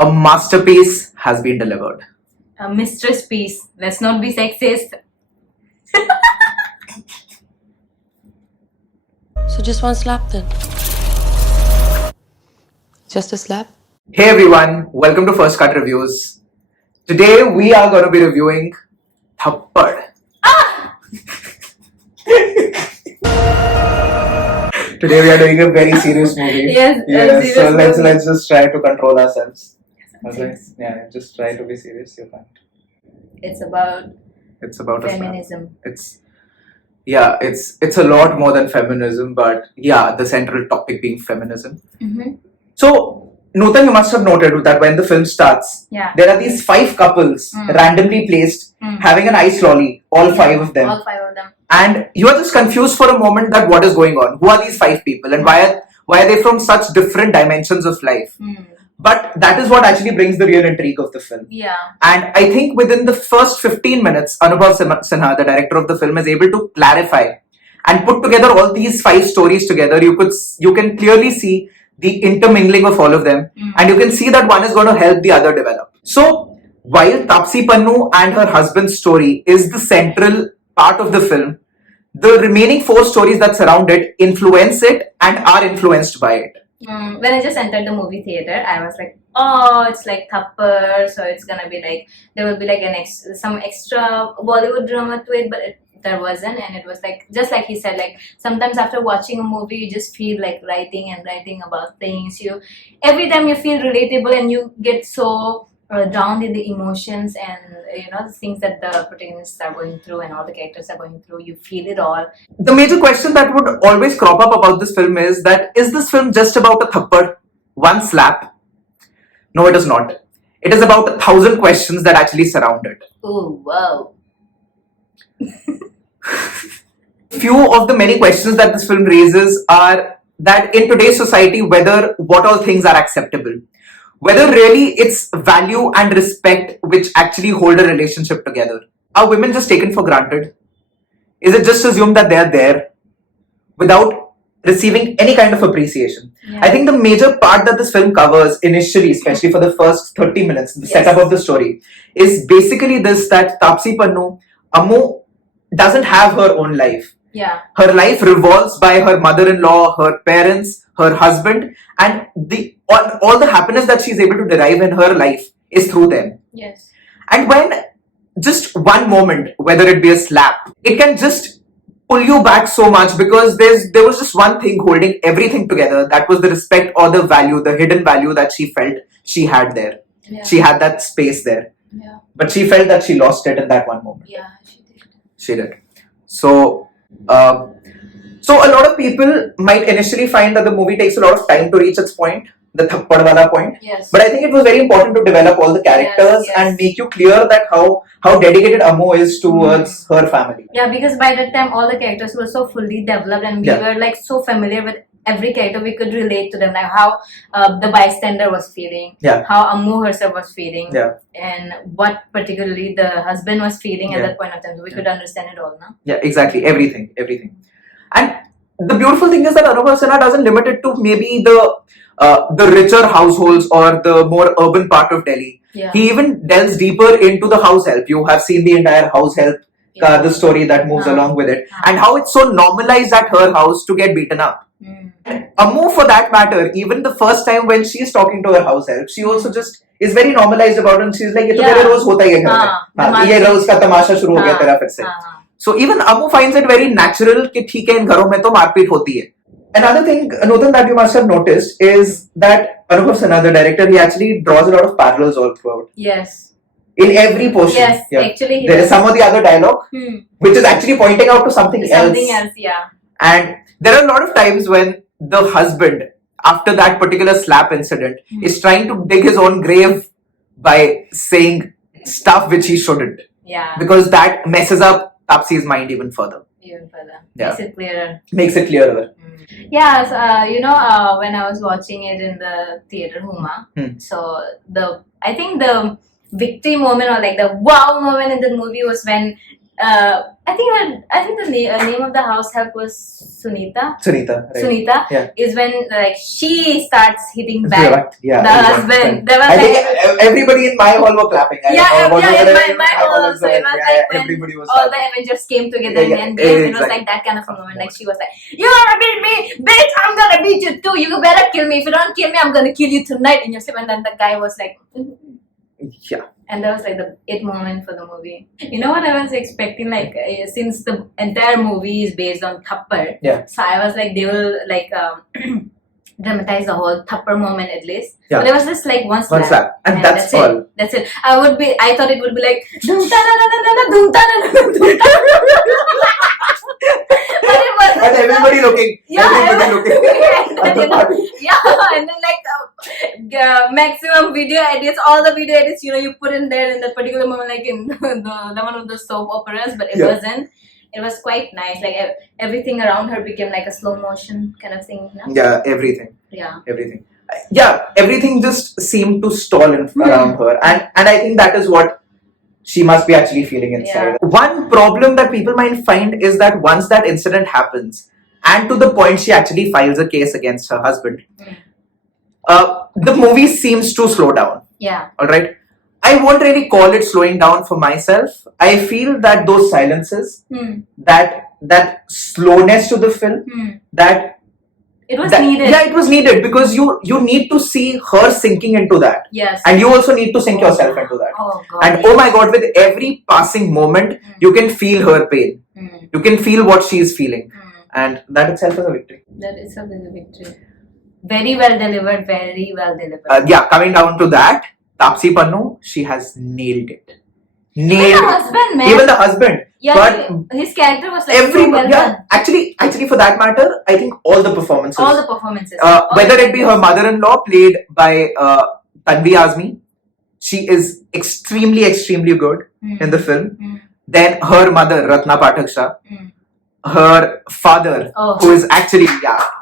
A masterpiece has been delivered. A mistress piece. Let's not be sexist. So just one slap then? Just a slap? Hey everyone, welcome to First Cut Reviews. Today we are going to be reviewing Thappad. Today we are doing a very serious movie. Yes, serious so movie. let's just try to control ourselves. Okay? Yeah, just try to be serious. You can't. It's about It's about feminism. It's a lot more than feminism, but yeah, the central topic being feminism. Mm-hmm. So, Nutan, you must have noted that when the film starts, Yeah. there are these 5 couples randomly placed having an ice lolly, all 5 of them. All 5 of them. And you are just confused for a moment that what is going on? Who are these 5 people and why are they from such different dimensions of life? But that is what actually brings the real intrigue of the film. Yeah. And I think within the first 15 minutes, Anubhav Sinha, the director of the film, is able to clarify and put together all these 5 stories together. You can clearly see the intermingling of all of them, and you can see that one is going to help the other develop. So while Taapsee Pannu and her husband's story is the central part of the film, the remaining 4 stories that surround it influence it and are influenced by it. When I just entered the movie theater, I was like, oh, it's like Thappad, so it's gonna be like, there will be like some extra Bollywood drama to it, but there wasn't, and it was like, just like he said, like sometimes after watching a movie, you just feel like writing about things. Every time you feel relatable and you get so drowned in the emotions and the things that the protagonists are going through and all the characters are going through, you feel it all. The major question that would always crop up about this film is this film just about a thappad, one slap? No, it is not. It is about 1,000 questions that actually surround it. Oh, wow. Few of the many questions that this film raises are that in today's society, what all things are acceptable, whether really it's value and respect which actually hold a relationship together. Are women just taken for granted? Is it just assumed that they're there without receiving any kind of appreciation? Yeah. I think the major part that this film covers initially, especially for the first 30 minutes, the setup of the story, is basically this, that Taapsee Pannu, Ammu, doesn't have her own life. Yeah. Her life revolves by her mother-in-law, her parents, her husband, and all the happiness that she's able to derive in her life is through them. Yes. And when just one moment, whether it be a slap, it can just pull you back so much, because there was just one thing holding everything together. That was the respect or the value, the hidden value that she felt she had there. Yeah. She had that space there. Yeah. But she felt that she lost it in that one moment. Yeah, she did. She did. So a lot of people might initially find that the movie takes a lot of time to reach its point, the thappad wala point. Yes. But I think it was very important to develop all the characters Yes. and make you clear that how dedicated Ammu is towards her family. Yeah, because by that time all the characters were so fully developed and we were like so familiar with every character, we could relate to them, like how the bystander was feeling, how Ammu herself was feeling, and what particularly the husband was feeling at that point of time. So we could understand it all, no? Yeah, exactly. Everything. And the beautiful thing is that Anubhav Sinha doesn't limit it to maybe the richer households or the more urban part of Delhi. Yeah. He even delves deeper into the house help. You have seen the entire house help, the story that moves along with it, and how it's so normalized at her house to get beaten up. Ammu, for that matter, even the first time when she's talking to her house help, she also just is very normalized about it, and she's like, "ये तो मेरे रोज होता ही है घर में, हाँ, ये रोज का तमाशा शुरू हो गया तेरा फिर से." So even Ammu finds it very natural कि ठीक है इन घरों में तो मारपीट होती है. Another thing, Nutan, that you must have noticed is that Anubhav Sinha, the director, he actually draws a lot of parallels all throughout. Yes. In every portion. Yes, actually. There is some of the other dialogue which is actually pointing out to something else. Something else, yeah. And there are a lot of times when the husband, after that particular slap incident, is trying to dig his own grave by saying stuff which he shouldn't. Yeah. Because that messes up Taapsee's mind even further. Even further. Yeah. Makes it clearer. Yeah, so, when I was watching it in the theater, Huma, so I think the victory moment or like the wow moment in the movie was when I think the name of the house help was Sunita. Sunita, right? Sunita Yeah. is when like she starts hitting back Yeah, the husband. There was I like think everybody in my hall were clapping. in my hall also it was like when everybody was all the clapping. Avengers came together Yeah, and it was exactly. like that kind of a moment. Like she was like, "You wanna beat me, bitch? I'm gonna beat you too. You better kill me. If you don't kill me, I'm gonna kill you tonight in your sleep." And then the guy was like. Yeah. And that was like the it moment for the movie. You know what I was expecting? Like since the entire movie is based on Thappad, Yeah. so I was like they will like dramatize the whole Thappad moment at least. Yeah. But it was just like one slap, and that's all. It. That's it. I thought it would be like dum ta na na na na dum ta na na na dum ta. But it wasn't. And everybody looking. Yeah, Everybody looking. and then, and then like maximum video edits, all the video edits, you put in there in that particular moment, like in the one of the soap operas, but it wasn't. It was quite nice. Like everything around her became like a slow motion kind of thing. You know? Yeah, everything. Yeah. Everything. Yeah, everything just seemed to stall around her, and I think that is what she must be actually feeling inside. Yeah. One problem that people might find is that once that incident happens, and to the point she actually files a case against her husband, the movie seems to slow down. Yeah. Alright? I won't really call it slowing down for myself. I feel that those silences, that slowness to the film, it was needed. Yeah, it was needed because you need to see her sinking into that. Yes. And you also need to sink yourself into that. Oh God. And oh my God, with every passing moment, you can feel her pain. You can feel what she is feeling. And that itself is a victory. That itself is a victory. Very well delivered, very well delivered. Yeah, coming down to that, Taapsee Pannu, she has nailed it. Nailed Even the it. husband, man. Even the husband. Yeah, but his character was like every so well done. actually for that matter, I think all the performances. All the performances. Whether it be her mother-in-law played by Tanvi Azmi, she is extremely good in the film. Then her mother, Ratna Shah, her father, who is actually,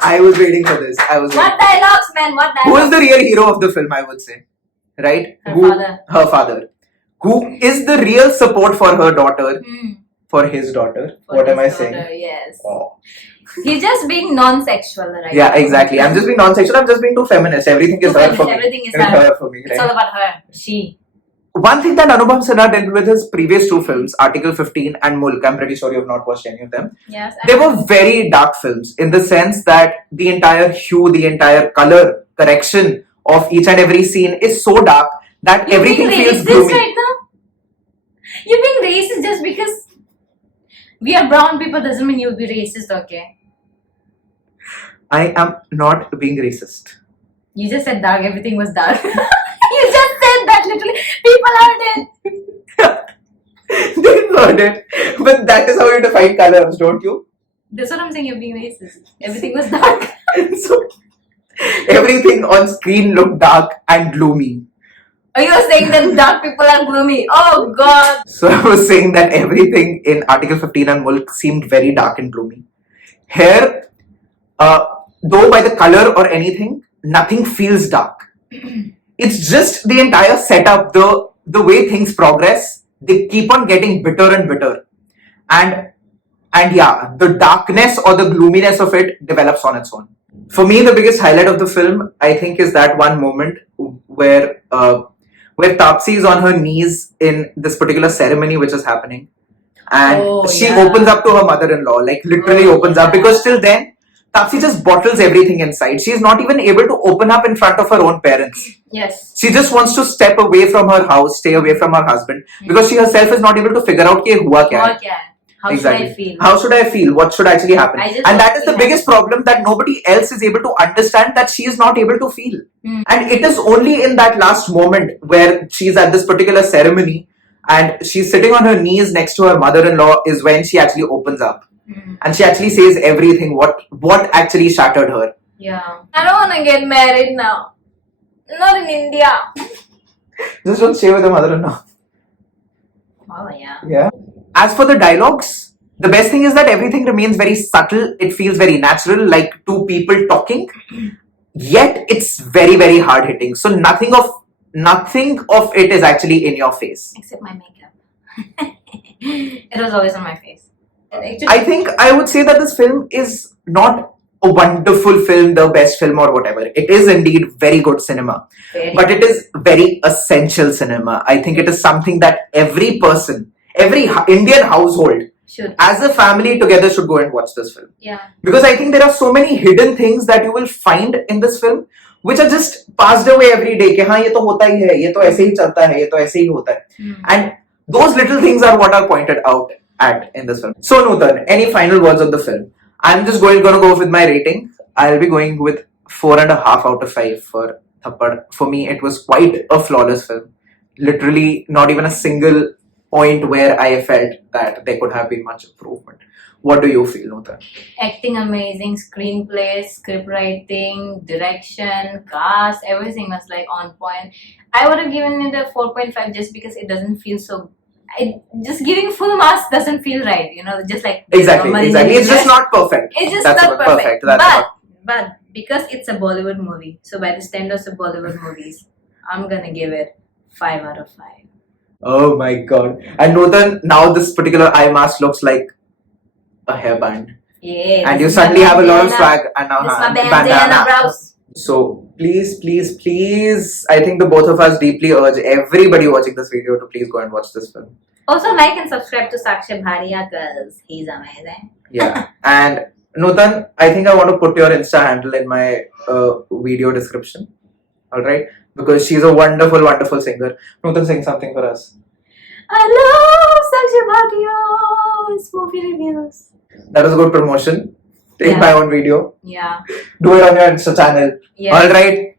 I was waiting for this. What dialogues, man? What dialogues? Who is the real hero of the film, I would say. Right? Her father. Who is the real support for her daughter, for his daughter. What am I saying? Yes. Oh. He's just being non-sexual, right? Yeah, exactly. I'm just being non-sexual. I'm just being too feminist. Everything is her for me. Everything is her for me. It's all about her. She. One thing that Anubhav Sinha did with his previous two films, Article 15 and Mulk, I'm pretty sure you have not watched any of them. Yes. They were very dark films in the sense that the entire hue, the entire color correction of each and every scene is so dark that everything feels gloomy. Right now? You're being racist just because we are brown people doesn't mean you'll be racist, okay? I am not being racist. You just said dark, everything was dark. You just said that literally. People heard it. They heard it. But that is how you define colors, don't you? That's what I'm saying, you're being racist. Everything was dark. So, everything on screen looked dark and gloomy. Oh, you were saying that dark people are gloomy. Oh God. So I was saying that everything in Article 15 and Mulk seemed very dark and gloomy. Here, though by the color or anything, nothing feels dark. It's just the entire setup, the way things progress, they keep on getting bitter and bitter. And yeah, the darkness or the gloominess of it develops on its own. For me, the biggest highlight of the film, I think, is that one moment where Taapsee is on her knees in this particular ceremony which is happening. And she opens up to her mother-in-law, like literally opens up, because till then, Taapsee just bottles everything inside. She is not even able to open up in front of her own parents. Yes. She just wants to step away from her house, stay away from her husband, because she herself is not able to figure out ke hua kya hai. How should I feel? How should I feel? What should actually happen? And that is the biggest problem, that nobody else is able to understand that she is not able to feel. And it is only in that last moment where she's at this particular ceremony and she's sitting on her knees next to her mother-in-law is when she actually opens up. And she actually says everything, what actually shattered her. Yeah. I don't want to get married now. Not in India. Just don't stay with her mother-in-law. Oh, yeah. Yeah. As for the dialogues, the best thing is that everything remains very subtle. It feels very natural, like two people talking. Yet it's very, very hard hitting. So nothing of it is actually in your face. Except my makeup. It was always on my face. Actually, I think I would say that this film is not a wonderful film, the best film or whatever. It is indeed very good cinema, very but it is very essential cinema. I think it is something that every person, every Indian household, should. as a family together should go and watch this film. Yeah. Because I think there are so many hidden things that you will find in this film which are just passed away every day. कि हाँ ये तो होता ही है, ये तो ऐसे ही चलता है, ये तो ऐसे ही होता है. And those little things are what are pointed out at in this film. So Nutan, any final words on the film? I'm just gonna go with my rating. I'll be going with 4.5 out of 5 for Thappad. For me, it was quite a flawless film. Literally, not even a single point where I felt that there could have been much improvement. What do you feel, Nutan? Acting amazing, screenplay, script writing, direction, cast, everything was like on point. I would have given it a 4.5 just because it doesn't feel so. Just giving full marks doesn't feel right, just like Exactly. normally It's just not perfect. It's just That's not perfect. That's But because it's a Bollywood movie, so by the standards of Bollywood movies, I'm gonna give it 5 out of 5. Oh my god. And Nutan, now this particular eye mask looks like a hairband. Yeah. And this you is my suddenly have a lot of bandana. swag and now This is my bandana. bandana brows. So please, I think the both of us deeply urge everybody watching this video to please go and watch this film. Also like and subscribe to Saksha Bharia because he's amazing. Yeah. And Nutan, I think I want to put your Insta handle in my video description. Alright? Because she's a wonderful, wonderful singer. Nutan, sing something for us. I love Saksha Bharia's movie reviews. That was good promotion. Take Yeah. my own video. Yeah. Do it on your Insta channel. Yeah. Alright.